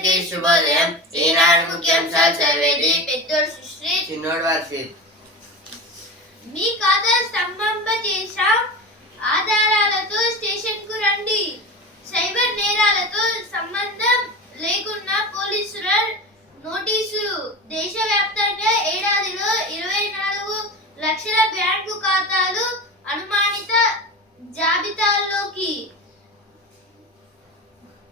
అందరికీ శుభోదయం. ఈనాడు ముఖ్యాంశాలు చదివేది పెద్దోడు సుశ్రీత్, చిన్నోడు వర్షిత్. మీ ఖాతా స్తంభింపజేశాం, ఆధారాలతో స్టేషన్ కు రండి. సైబర్ నేరాలతో సంబంధం లేకున్నా పోలీసుల నోటీసులు. దేశవ్యాప్తంగా ఏడాదిలో 24 లక్షల బ్యాంకు ఖాతాలు అనుమానిత జాబితాల్లోకి.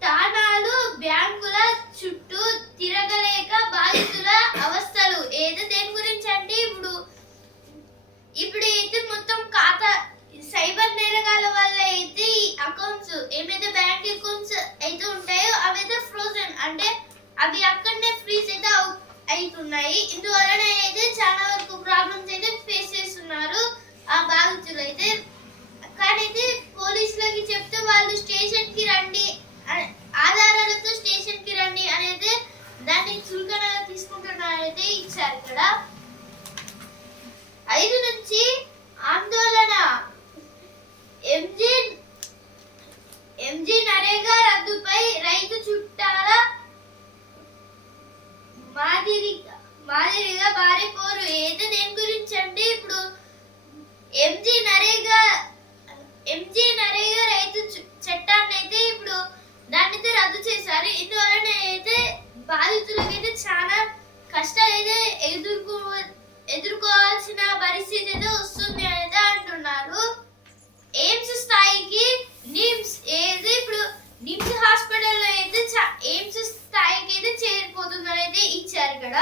ఠాణాలు బ్యాంకుల చుట్టూ తిరగలేక బాధితుల అవస్థలు. ఏదో దేని గురించి అంటే ఇప్పుడు అయితే మొత్తం ఖాతా సైబర్ నేరగాల వల్ల అయితే ఈ అకౌంట్స్ ఏమైతే బ్యాంక్ అకౌంట్స్ అయితే ఉంటాయో అవైతే ఫ్రోజన్, అంటే అవి అక్కడనే ఫ్రీజ్ అయితే అవుతున్నాయి. ఇందువలన అయితే చాలా వరకు ప్రాబ్లమ్స్ అయితే ఫేస్ చేస్తున్నారు ఆ బాధితులు అయితే. కానీ అయితే పోలీసులకి చెప్తే వాళ్ళు స్టేషన్ కి రండి, ఆధారాలతో స్టేషన్ కి రండి అనేది దాన్ని చులకనగా తీసుకుంటున్నారైతే ఇచ్చారు ఇక్కడ. 5 నుంచి ఆందోళన. ఎంజీ నరేగా రద్దుపై రైతు చుట్టాల మాదిరిగా భారీ పోరు. ఏదో దేని గురించి అంటే ఇప్పుడు ఎంజీ నరేగా రైతు చట్టాన్ని అయితే ఇప్పుడు దాన్ని అయితే రద్దు చేశారు. ఇందువలన అయితే బాధితులకైతే చాలా కష్టాలు అయితే ఎదుర్కోవాల్సిన పరిస్థితి అయితే వస్తుంది అనేది అంటున్నారు. ఎయిమ్స్ స్థాయికి నిమ్స్ ఏది ఇప్పుడు నిమ్స్ హాస్పిటల్లో అయితే ఎయిమ్స్ స్థాయికి అయితే చేరిపోతుంది అనేది ఇచ్చారు ఇక్కడ.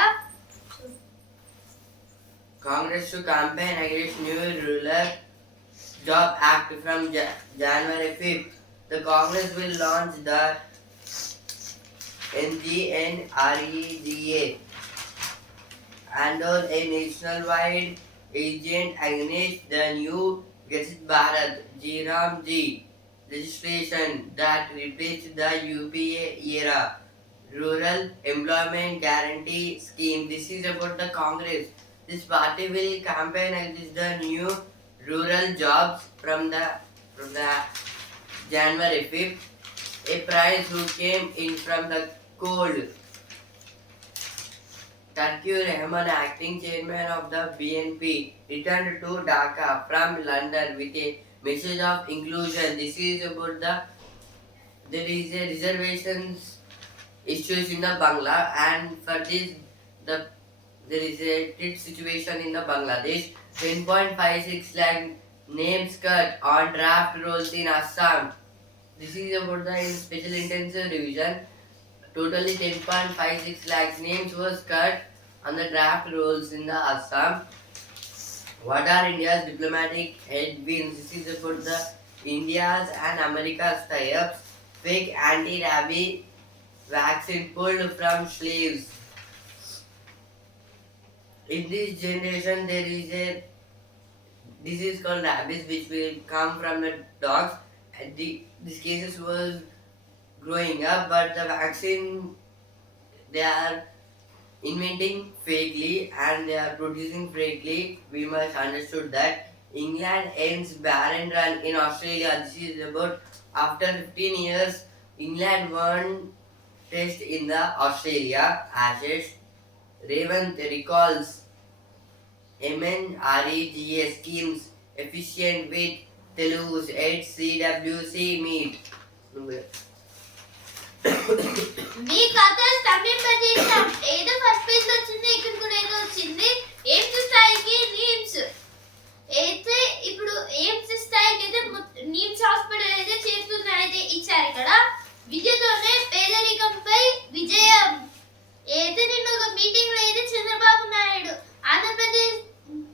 Congress to campaign against new Rural Job Act from January 5th. The Congress will launch the NGNREGA and a nationwide agent against the new Visit Bharat GRAM-G legislation that replaced the UPA era Rural Employment Guarantee Scheme. This is about the Congress. This party will campaign against the new rural jobs from the January 5th. A prize who came in from the cold. Taqi Rahman, acting chairman of the BNP, returned to Dhaka from London with a message of inclusion. This is about there is a reservations issues in the Bangla, and for this there is a tit situation in the Bangladesh. 10.56 lakh names cut on draft rolls in Assam. This is about the special intensive revision. Totally 10.56 lakh names was cut on the draft rolls in the Assam. What are India's diplomatic headwinds? This is about the India's and America's tie-ups. Fake anti-rabies vaccine pulled from slaves. In this generation, there is a disease called rabies which will come from the dogs. And these cases was growing up, but the vaccine they are inventing fakely and they are producing fakely. We must understood that. England ends barren run in Australia. This is about after 15 years, England won test in the Australia Ashes. Revant recalls MNREGA schemes efficient with Telugu's 8 CWC meet. మీ ఖాతా స్తంభింపజేశాం. ఏదో first page వచ్చింది, ఇక్కడ కూడా ఏదో వచ్చింది. AIIMS స్థాయికి నిమ్స్ అయితే ఇప్పుడు ఎయిమ్స్ స్థాయికి అయితే నిమ్స్ హాస్పిటల్ అయితే చేరుతుందని అయితే ఇచ్చారు ఇక్కడ. విద్యతోనే పేదరికంపై విజయం. అయితే నిన్న ఒక మీటింగ్ లో అయితే చంద్రబాబు నాయుడు, ఆంధ్రప్రదేశ్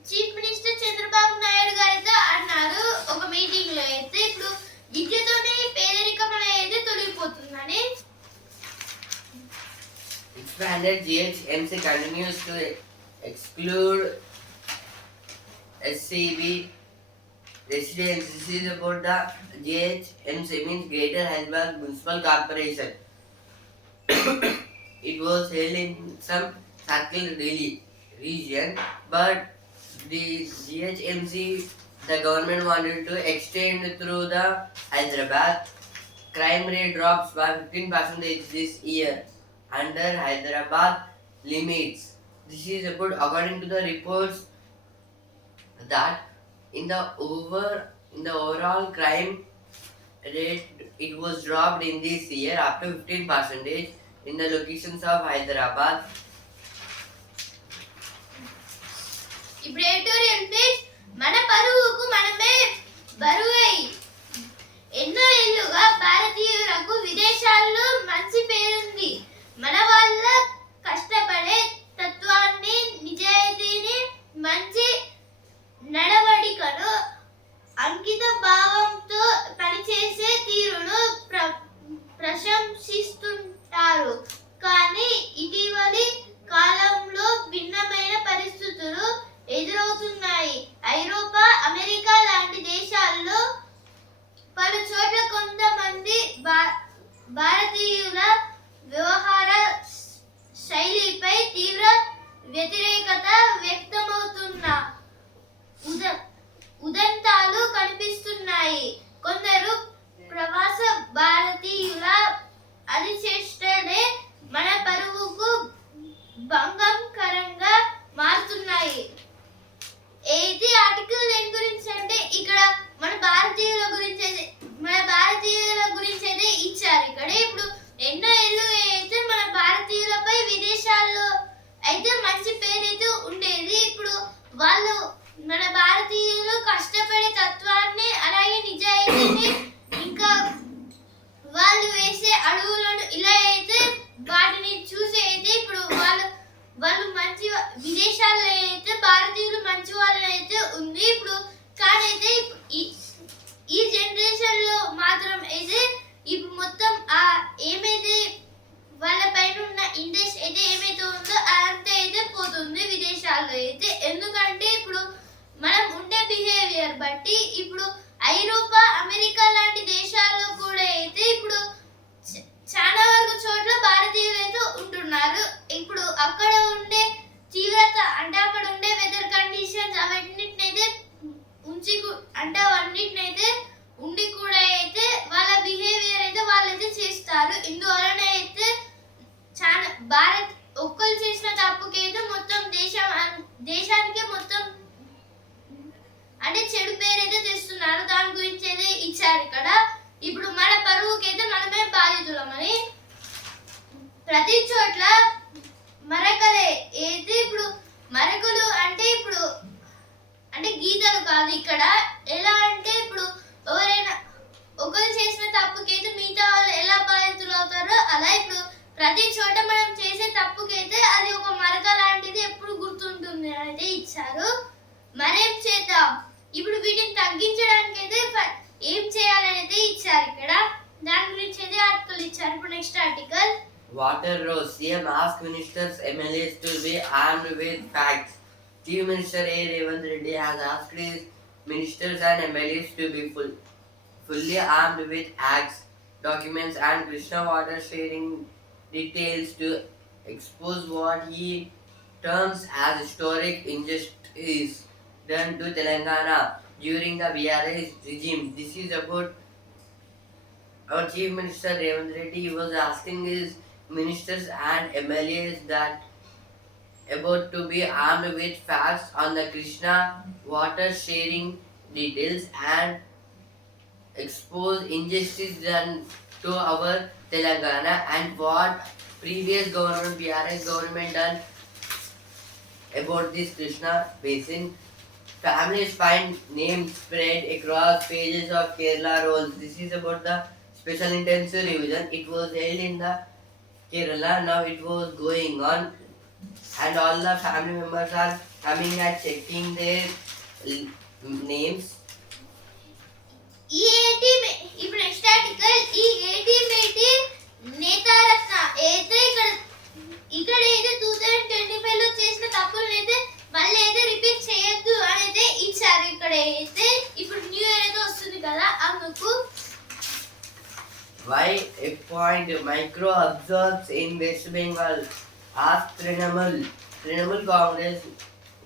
చీఫ్ మినిస్టర్ చంద్రబాబు నాయుడు గారు అయితే అన్నారు ఒక మీటింగ్ లో అయితే ఇప్పుడు విద్యతోనే పేదరికం అనేది తొలగిపోతుందని. Expanded GHMC continues to exclude SCB residents. This is about the GHMC means Greater Hyderabad Municipal Corporation. It was held in some circle region, but the GHMC, the government wanted to extend through the Hyderabad. Crime rate drops by 15% this year. under Hyderabad limits. This is about according to the reports that in the overall crime rate it was dropped in this year up to 15% in the locations of Hyderabad. ఇప్పుడు editorial page మన పరువుకు మనమే బరువై ఎన్నో ఏళ్లుగా భారతీయులకు విదేశాల్లో మంచి పేరుంది. మన వాళ్ళ కష్టపడే తత్వాన్ని, నిజాయితీని, మంచి నడవడికను, అంకిత భావంతో పనిచేసే తీరును ప్రశంసిస్తుంటారు. కానీ ఇటీవలి కాలంలో భిన్నమైన పరిస్థితులు ఎదురవుతున్నాయి. ఐరోపా, అమెరికా లాంటి దేశాల్లో పలు చోట్ల కొంతమంది భారతీయుల వ్యవహార శైలిపై తీవ్ర వ్యతిరేకత వ్యక్తమవుతున్న ఉదంతాలు కనిపిస్తున్నాయి. కొందరు ప్రవాస భారతీయుల అతిచేష్టలే మన పరువుకు భంగకరంగా మారుతున్నాయి. ఏది ఆర్టికల్ దేని గురించి అంటే ఇక్కడ మన భారతీయుల గురించి అయితే ఇచ్చారు. ఇక్కడ ఇప్పుడు ఎన్నో ఏళ్ళు అయితే మన భారతీయులపై విదేశాల్లో అయితే మంచి పేరైతే ఉండేది. ఇప్పుడు వాళ్ళు మన భారతీయులు కష్టపడే తత్వాన్ని, అలాగే నిజాయితీని, ఇంకా వాళ్ళు వేసే అడుగులను ఇలా అయితే వాటిని చూసి అయితే ఇప్పుడు వాళ్ళు మంచి విదేశాల్లో అయితే భారతీయులు మంచి వాళ్ళు అయితే ఉంది. ఇప్పుడు కానీ అయితే ఈ జనరేషన్ లో మాత్రం అయితే ఇప్పుడు మొత్తం ఏమైతే వాళ్ళ పైన ఉన్న ఇంట్రెస్ట్ అయితే ఏమైతే ఉందో అదంతా అయితే పోతుంది విదేశాల్లో అయితే. ఎందుకంటే ఇప్పుడు మనం ఉండే బిహేవియర్ బట్టి ఇప్పుడు ఐరోపా, అమెరికా లాంటి దేశాల్లో కూడా అయితే ఇప్పుడు చాలా వరకు చోట్ల భారతీయులు అయితే ఉంటున్నారు. ఇప్పుడు అక్కడ ఉండే తీవ్రత అంటే అక్కడ ఉండే వెదర్ కండిషన్స్ అవన్నిటినైతే అవన్నిటినైతే ఉండి కూడా అయితే వాళ్ళ బిహేవియర్ అయితే వాళ్ళైతే చేస్తారు. ఇందువలన అయితే చాలా ఒక్కరు చేసిన తప్పుకైతే మొత్తం దేశానికే మొత్తం అంటే చెడు పేరైతే తెస్తున్నారు. దాని గురించి అయితే ఇచ్చారు ఇక్కడ. ఇప్పుడు మన పరువుకైతే మనమే బాధితులమని ప్రతి చోట్ల మరకలే అయితే ఇప్పుడు మరకలు అంటే ఇప్పుడు అంటే గీతలు కాదు. ఇక్కడ ఎలా అంటే ఇప్పుడు ఎవరైనా ఒకరు చేసిన తప్పుకైతే మిగతా వాళ్ళు ఎలా బాధితులు అవుతారో అలా ఇప్పుడు ప్రతి చోట మనం చేసే తప్పుకైతే అది ఒక మరక లాంటిది ఎప్పుడు గుర్తుంటుంది అయితే ఇచ్చారు. మరేం చేద్దాం ఇప్పుడు వీటిని తగ్గించడానికి అయితే ఏం చేయాలనేది ఇచ్చారు ఇక్కడ. దాని గురించి అయితే ఆర్టికల్ ఇచ్చారు. ఇప్పుడు next article Water Rose. CM asked ministers, MLAs to be armed with facts. Chief Minister A. Revanth Reddy has asked his ministers and MLAs to be fully armed with acts, documents and Krishna water sharing details to expose what he terms as historic injustice done to Telangana during the BRS regime. This is about our Chief Minister Revanth Reddy. He was asking his ministers and MLAs that about to be armed with facts on the Krishna water sharing details and expose injustice done to our Telangana and what previous government, BRS government done about this Krishna basin. Families find names spread across pages of Kerala rolls. This is about the special intensive revision. It was held in the Kerala. Now it was going on and all the family members are coming and checking their names. ఇప్పుడు next article ఈ ఏటి నేతారత్న అయితే ఇక్కడ అయితే 2025 లో చేసిన తప్పులను అయితే మళ్ళీ అయితే రిపీట్ చేయొద్దు అని అయితే ఇచ్చారు. ఇక్కడ అయితే ఇప్పుడు న్యూ ఇయర్ అయితే వస్తుంది కదా అందుకు. Why appoint micro absorbs in West Bengal? Asked Trinamool Congress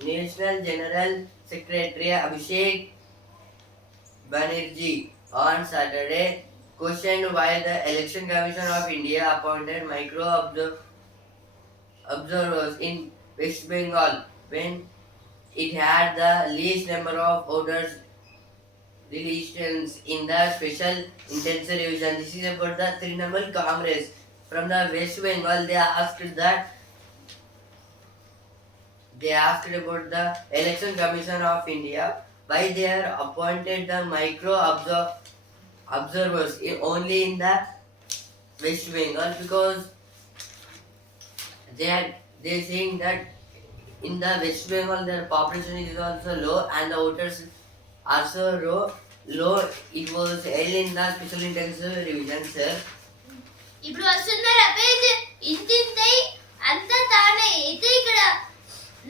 National General Secretary Abhishek Banerjee on Saturday questioned why the Election Commission of India appointed micro observers in West Bengal when it had the least number of voters deletions in the special intensive revision. This is about the Trinamool Congress from the West Bengal. They asked about the Election Commission of India why they are appointed the observers only in the West Bengal, because they saying that in the West Bengal their population is also low and the voters also low. It was held in the special intensive revision, sir. ఇప్పుడు వస్తున్నారా page ఇంతింతై అంతా తానే అయితే ఇక్కడ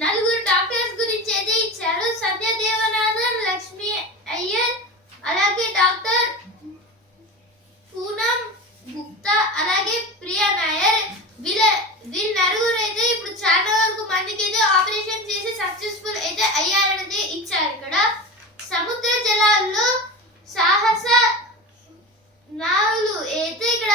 నలుగురు doctors గురించి అయితే ఇచ్చారు. సంధ్య దేవనాథన్, లక్ష్మి అయ్యర్, అలాగే డాక్టర్ పూనం గుప్తా, అలాగే ప్రియా నాయర్. వీళ్ళ నలుగురు అయితే ఇప్పుడు చాలా వరకు మందికి అయితే ఆపరేషన్ చేసి సక్సెస్ఫుల్ అయితే అయ్యారనేది ఇచ్చారు. ఇక్కడ సముద్ర జలాల్లో సాహస నావులు అయితే ఇక్కడ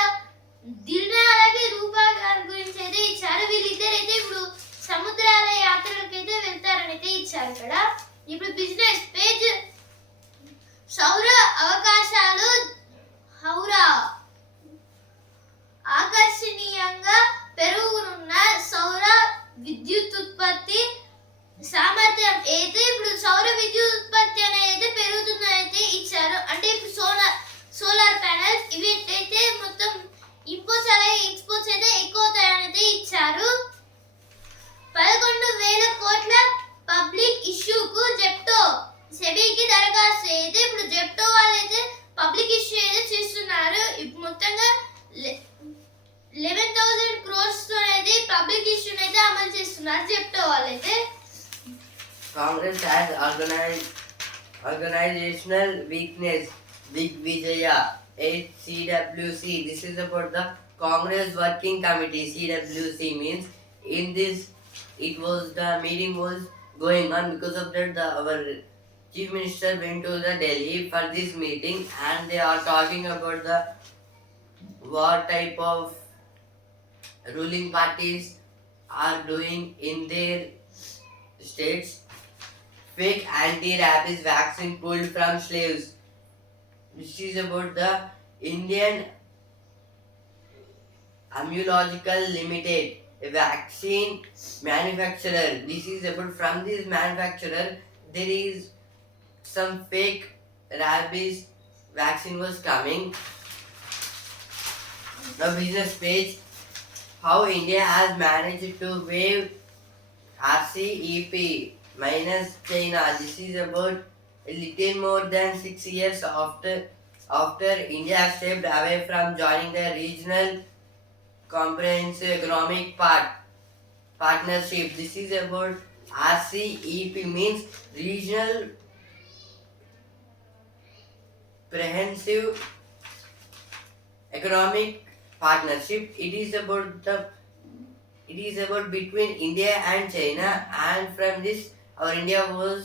దిల్నా అలాగే రూపా గారి గురించి అయితే ఇచ్చారు. వీళ్ళిద్దరు అయితే ఇప్పుడు సముద్రాల యాత్రలకు అయితే వెళ్తారని అయితే ఇచ్చారు. ఇక్కడ ఇప్పుడు బిజినెస్ పేజ్ సౌర అవకాశాలు హౌరా ఆకర్షణీయంగా పెరుగునున్న సౌర విద్యుత్ ఉత్పత్తి సామర్థ్యం అయితే ఇప్పుడు సౌర విద్యుత్ ఉత్పత్తి అనేది పెరుగుతుందని అయితే ఇచ్చారు. అంటే ఇప్పుడు సోలార్ ప్యానెల్స్ ఇవి అయితే మొత్తం ఇంపోర్ట్స్ అలాగే ఎక్స్పోర్ట్స్ అయితే ఎక్కువ అవుతాయని అయితే ఇచ్చారు. 11,000 కోట్ల పబ్లిక్ ఇష్యూకు జెప్టో సెబీకి దరఖాస్తు అయితే ఇప్పుడు జెప్టో వాళ్ళైతే పబ్లిక్ ఇష్యూ అయితే చేస్తున్నారు. ఇప్పుడు మొత్తంగా 11,000 crores తో అయితే పబ్లిక్ ఇష్యూ అయితే అమలు చేస్తున్నారు జెప్టో వాళ్ళైతే. Congress has organizational weakness. Big Vijaya 8 CWC. This is about the Congress Working Committee. CWC means in this the meeting was going on. Because of that our Chief Minister went to the Delhi for this meeting and they are talking about the what type of ruling parties are doing in their states. Fake anti-rabies vaccine pulled from slaves. This is about the Indian Immunological Limited, a vaccine manufacturer. This is about from this manufacturer there is some fake rabies vaccine was coming. The business page, how India has managed to waive RCEP minus China. This is about a little more than 6 years after India stepped away from joining the regional comprehensive economic partnership. This is about RCEP means regional comprehensive economic partnership. It is about between India and China, and from this our India was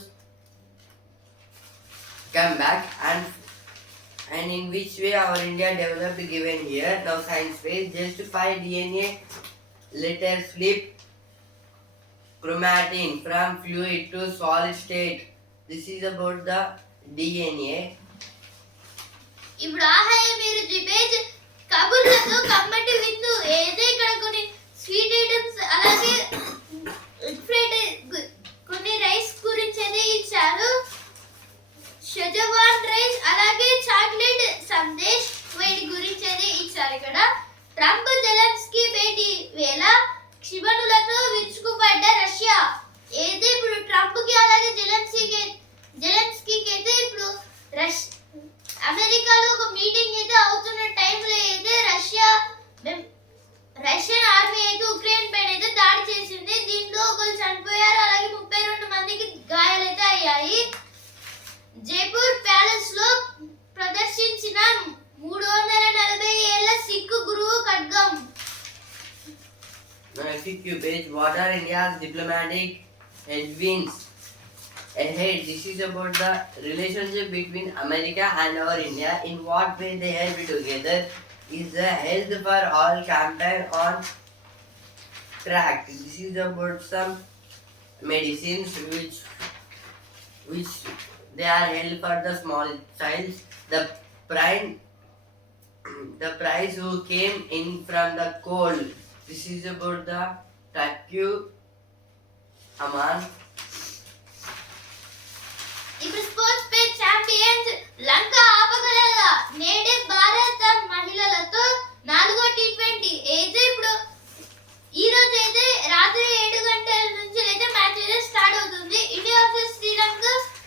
come back and in which way our India developed given here. Now science phase, justify DNA letter flip chromatin from fluid to solid state. This is about the DNA. ఇప్పుడు ఆహాయ మీరు page కబుర్లతో కమ్మటి విందు ఏదే ఇక్కడ కొన్ని sweet items అలాగే కొన్ని rice గురించి అయితే ఇచ్చారు. షెజవాన్ రైస్ అలాగే చాక్లెట్ సందేశ్ వీటి గురించి అయితే ఇచ్చారు. ఇక్కడ ట్రంప్ జెలెన్స్కీ భేటీ వేళ క్షిపణులతో విరుచుకుపడ్డ రష్యా అయితే ఇప్పుడు ట్రంప్ కి అలాగే జెలెన్స్కీకి అయితే ఇప్పుడు అమెరికాలో ఒక మీటింగ్ అయితే అవుతున్న టైంలో అయితే రష్యన్ ఆర్మీ అయితే ఉక్రెయిన్ పైన అయితే దాడి చేసింది. దీంట్లో ఒకరు చనిపోయారు అలాగే 32 మందికి గాయాలైతే అయ్యాయి. జైపూర్ ప్యాలెస్ లో ప్రదర్శించిన 340 ఏళ్ల సిక్ గురువు ఖడ్గం. FAQ page, what are India's diplomatic headwinds ahead? This is about the relationship between America and our India. In what way they help together? Is the Health for All campaign on extract. This is about some medicines which they are held for the small childs. Prime the price who came in from the cold. This is about the Taku Aman. ఇప్పుడు sports page champions లంక ఆపగలదా నేడే భారత మహిళలతో 4వ T20 అయితే ఇప్పుడు ఈ రోజు అయితే రాత్రి 7 గంటల నుంచి అయితే మ్యాచ్ అయితే స్టార్ట్ అవుతుంది. India versus Sri Lanka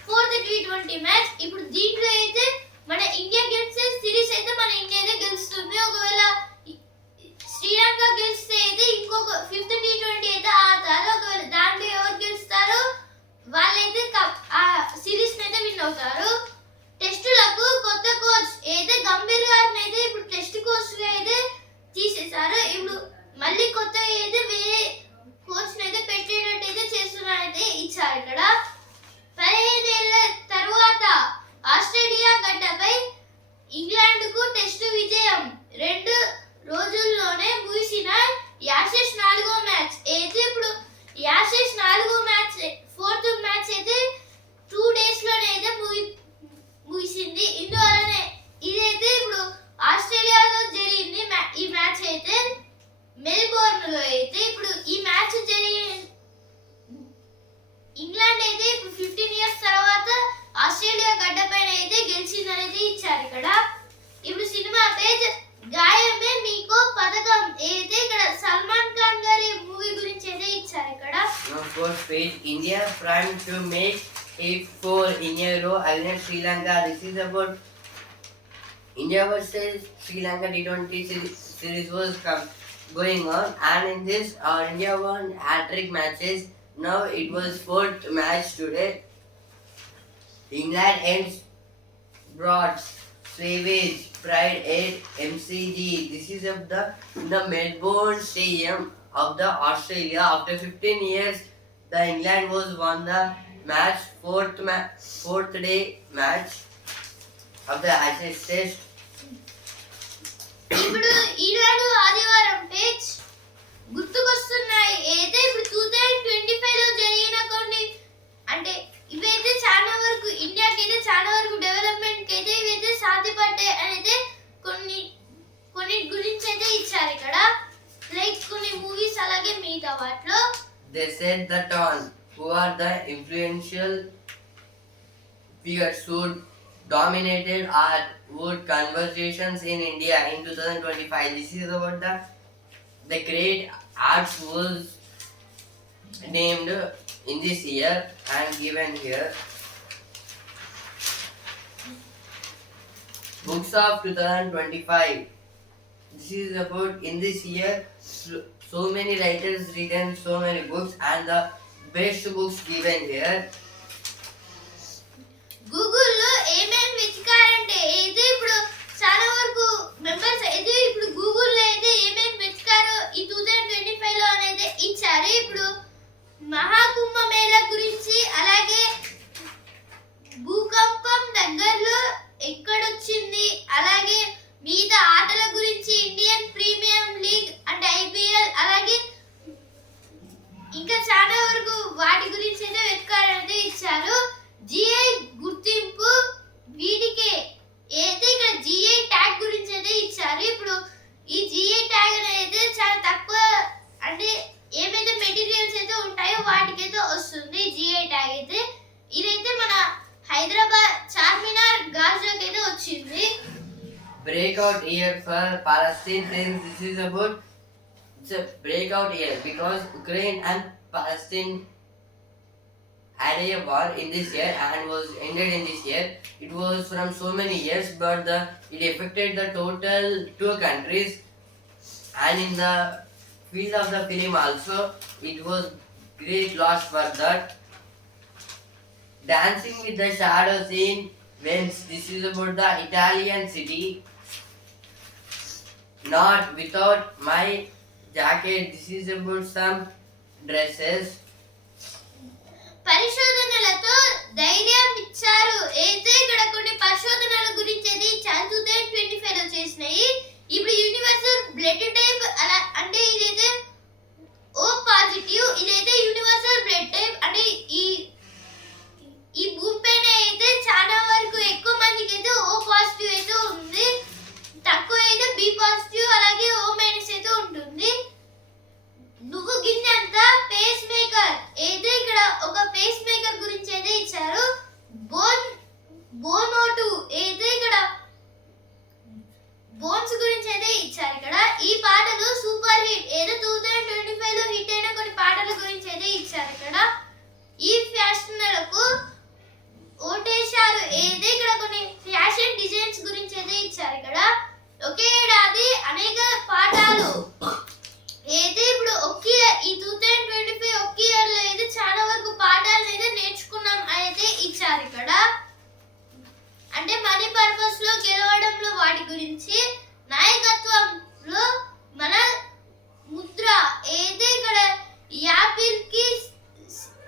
4th T20 match. ఇప్పుడు దీంట్లో అయితే మన ఇండియా గెలిస్తే సిరీస్ అయితే మన ఇండియా అయితే గెలుస్తుంది. ఒకవేళ శ్రీలంక గెలిస్తే అయితే ఇంకొక 5th టీ20 అయితే ఆడతారు. ఒకవేళ దాంట్లో ఎవరు గెలుస్తారో వాళ్ళైతే ఆ సిరీస్ అయితే విన్ అవుతారు. టెస్టులకు కొత్త కోచ్ అయితే గంభీర్ గారిని అయితే ఇప్పుడు టెస్ట్ కోచ్ గా అయితే తీసేశారు. ఇప్పుడు మళ్ళీ కొత్త అయితే వేరే కోచ్ అయితే పెట్టేటట్టు అయితే చేస్తున్నారైతే ఇచ్చారు. ఇక్కడ 15 ఏళ్ల తరువాత ఆస్ట్రేలియా గడ్డపై ఇంగ్లాండ్ కు టెస్ట్ విజయం. 2 రోజుల్లోనే ముగిసిన యాషెస్ 4వ మ్యాచ్ అయితే ఇప్పుడు యాషెస్ 4వ మ్యాచ్ 4th మ్యాచ్ అయితే 2 డేస్ లోనే అయితే ముగిసింది. ఇందువలనే ఇదైతే ఇప్పుడు ఆస్ట్రేలియాలో జరిగింది. ఈ మ్యాచ్ అయితే మెల్బోర్న్ లో అయితే ఇప్పుడు ఈ మ్యాచ్ జరిగి ఇంగ్లాండ్ అయితే ఇప్పుడు 15 ఇయర్స్ తర్వాత ఆస్ట్రేలియా గడ్డపైన అయితే గెలిచిందనేది ఇచ్చారు. ఇక్కడ ఇప్పుడు సినిమా పేజ్ గాయమే మీకో పథకం అయితే ఇక్కడ సల్మాన్ ఖాన్ గారి మూవీ గురించి అయితే ఇచ్చారు. ఇక్కడ First page, India primed to make it 4 in a row against Sri Lanka. This is about India versus Sri Lanka T20 series was going on, and in this India won hat-trick matches. Now it was 4th match today. England ends broad savage pride at MCG. This is of the Melbourne Stadium of the Australia. After 15 years, the England was won the match, fourth day match of the Ashes Test. ఇప్పుడు ఈనాడు ఆదివారం page గుర్తుకొస్తున్నాయి అయితే ఇప్పుడు 2025 లో జరిగిన కొన్ని అంటే ఇవైతే చాలా వరకు ఇండియాకి అయితే చాలా వరకు డెవలప్మెంట్ కి అయితే ఇవైతే సాధ్యపడ్డాయి అని అయితే కొన్ని గురించి అయితే ఇచ్చారు. ఇక్కడ లైక్ కొన్ని మూవీస్ అలాగే మిగతా వాటిలో They set the tone who are the influential figures who dominated our wood conversations in India in 2025. This is about the great arts was named in this year and given here. Books of 2025. This is about in this year so many writers written so many books and the best books given here. గూగుల్లో ఏమేమి వెతికారంటే అయితే ఇప్పుడు చాలా వరకు members అయితే ఇప్పుడు గూగుల్లో అయితే ఏమేమి వెతికారో ఈ 2025 లో అనేది ఇచ్చారు. ఇప్పుడు మహాకుంభ మేళ గురించి అలాగే భూకంపం దగ్గరలో ఎక్కడొచ్చింది అలాగే మిగతా ఆటల గురించి ఇండియన్ ప్రీమియం లీగ్ అంటే IPL అలాగే ఇంకా చాలా వరకు వాటి గురించి అయితే వెతకారనేది ఇచ్చారు. GI గుర్తింపు వీటికే అయితే ఇక్కడ GI ట్యాగ్ గురించి అయితే ఇచ్చారు. ఇప్పుడు ఈ GI ట్యాగ్ అనేది చాలా తక్కువ అంటే ఏమైతే మెటీరియల్స్ అయితే ఉంటాయో వాటికైతే వస్తుంది GI ట్యాగ్ అయితే. ఇదైతే మన హైదరాబాద్ చార్మినార్ గాజుకి అయితే వచ్చింది. Breakout year for Palestine since this is about it's a breakout year because Ukraine and Palestine had a war in this year and was ended in this year. It was from so many years, but it affected the total 2 countries, and in the field of the film also it was great loss for that. Dancing with the Shadows in Venice. This is about the Italian city. Not without my jacket. This is about some dresses. పరిశోధనలతో ధైర్యం ఇచ్చారు అయితే ఇక్కడ కొన్ని పరిశోధనల గురించి అయితే 2025 లో చేసినాయి. ఇప్పుడు యూనివర్సల్ బ్లడ్ టైప్ అలా అంటే ఇదైతే O ఇచ్చారు ఇక్కడ. ఈ ఫ్యాషన్లకు ఓటేశారు. ఏది ఇక్కడ కొన్ని ఫ్యాషన్ డిజైన్స్ గురించి అయితే ఇచ్చారు ఇక్కడ. ఒకే ఏడాది అనేక పాఠాలు ఏది ఇప్పుడు ఒకే ఈ 2025 ఒకే ఇయర్ లో అయితే చాలా వరకు పాఠాలు అయితే నేర్చుకున్నాం అయితే ఇచ్చారు ఇక్కడ. అంటే మనీ పర్పస్ లో గెలవడంలో వాటి గురించి, నాయకత్వంలో మన ముద్ర ఏది ఇక్కడ యాపిల్ కి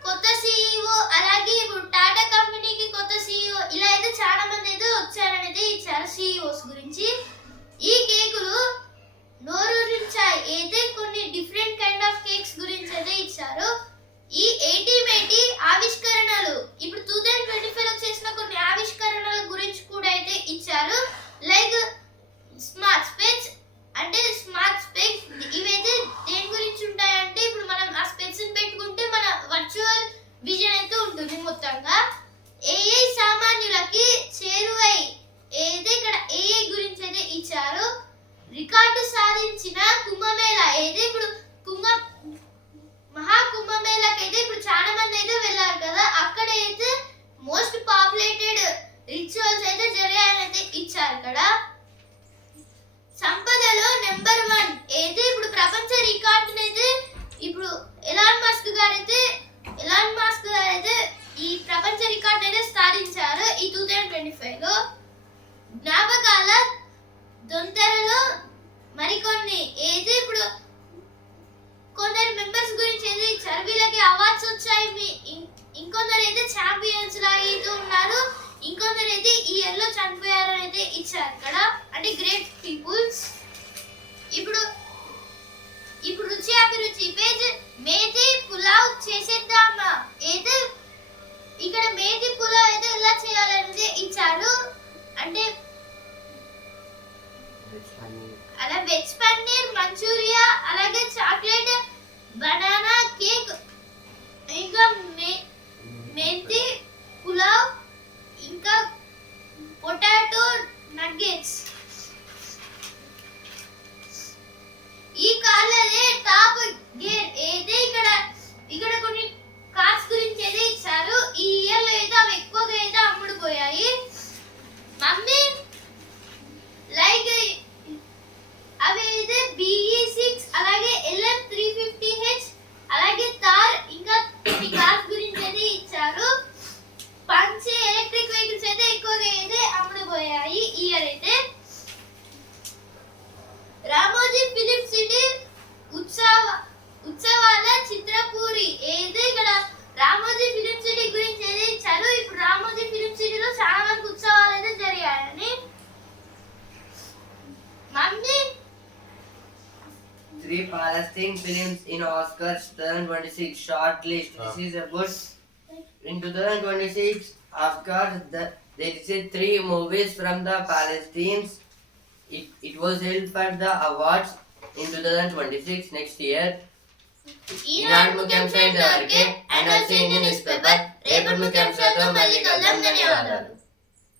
కొత్త CEO, అలాగే ఇప్పుడు టాటా కంపెనీకి కొత్త CEO, ఇలా అయితే చాలా మంది అయితే వచ్చారనేది ఇచ్చారు CEOs గురించి. ఈ కేకులు నోరూరించాయి అయితే కొన్ని డిఫరెంట్ కైండ్ ఆఫ్ కేక్స్ గురించి అయితే ఇచ్చారు. ఈ 80 ఆవిష్కరణలు ఇప్పుడు 2025 లో చేసిన కొన్ని ఆవిష్కరణల గురించి కూడా అయితే ఇచ్చారు. లైక్ స్మార్ట్ స్పెక్స్, అంటే స్మార్ట్ స్పెక్స్ ఇవైతే దేని గురించి ఉంటాయంటే ఇప్పుడు మనం ఆ స్పెక్స్ పెట్టుకుంటే మన వర్చువల్ విజన్ అయితే ఉంటుంది మొత్తంగా. AI సామాన్యులకి చేరువై ఏది ఇక్కడ AI గురించి అయితే ఇచ్చారు. రికార్డు సాధించిన కుంభమేళా ఏది ఇప్పుడు మహాకుంభమేళాకైతే ఇప్పుడు చాలా మంది అయితే వెళ్ళారు కదా, అక్కడ అయితే మోస్ట్ పాపులేటెడ్ రిచువల్స్ అయితే జరిగాయనైతే ఇచ్చారు ఇక్కడ. సంపదలో నెంబర్ 1 ఏది ఇప్పుడు ప్రపంచ రికార్డునైతే ఇప్పుడు ఎలాన్ మస్క్ గారైతే ఈ ప్రపంచ రికార్డు అయితే సాధించారు ఈ 2025 లో. జ్ఞాపకాల దొంతరలో మరికొన్ని ఏది ఇప్పుడు కొందరు మెంబర్స్ గురించి అయితే ఇచ్చారు. వీళ్ళకి అవార్డ్స్ వచ్చాయి. ఇంకొందరు అయితే ఛాంపియన్స్ లాగా అయితే ఉన్నారు, ఇంకొందరు అయితే ఈ ఇయర్ లో చనిపోయారు అయితే ఇచ్చారు ఇక్కడ. అంటే గ్రేట్ పీపుల్స్. ఇప్పుడు రుచి అభిరుచి పేజ్ మేతి పులావ్ చేసేద్దామా అయితే ఇక్కడ మేతి పులావ్ అయితే ఎలా చేయాలనేది ఇచ్చారు. అంటే అలా వెజ్ పన్నీర్ మంచూరియా, అలాగే చాక్లెట్ బనానా కేక్, ఇంకా మెంతి పులావ్, ఇంకా పొటాటో నగ్గెట్స్. ఈ కార్లే టాప్ గేర్ ఏది ఇక్కడ కొన్ని కార్స్ గురించి అయితే ఇచ్చారు. ఈ ఇయర్ లో అయితే అవి ఎక్కువగా అయితే అమ్ముడుపోయాయి. మమ్మీ లైక్ అవి అయితే BE6, అలాగే LM350H, అలాగే థార్, ఇంకా కొన్ని కార్స్ గురించి అయితే ఇచ్చారు. పంచే ఎలక్ట్రిక్ వెహికల్స్ అయితే ఎక్కువగా అయితే అమ్ముడుపోయాయి ఈ ఇయర్ అయితే. రామోజీ ఫిలిం సిటీ ఉత్సవాల చిత్రపూరి ఏది ఇక్కడ రామోజీ ఫిలిం సిటీ గురించి అయితే ఇచ్చారు. ఇప్పుడు రామోజీ ఫిలిం సిటీలో చాలా వరకు ఉత్సవాలు అయితే జరిగాయని. Mummy 3 Palestine films in Oscars 2026 shortlist. This is a good. In 2026 Oscars, there is 3 movies from the Palestinians. It was held for the awards in 2026 next year. ఈనాడు ముఖ్యాంశాలు ఇంతవరకే. And also Indian news paper. రేపటి ముఖ్యాంశాలతో మళ్ళీ కలుద్దాం. ధన్యవాదాలు.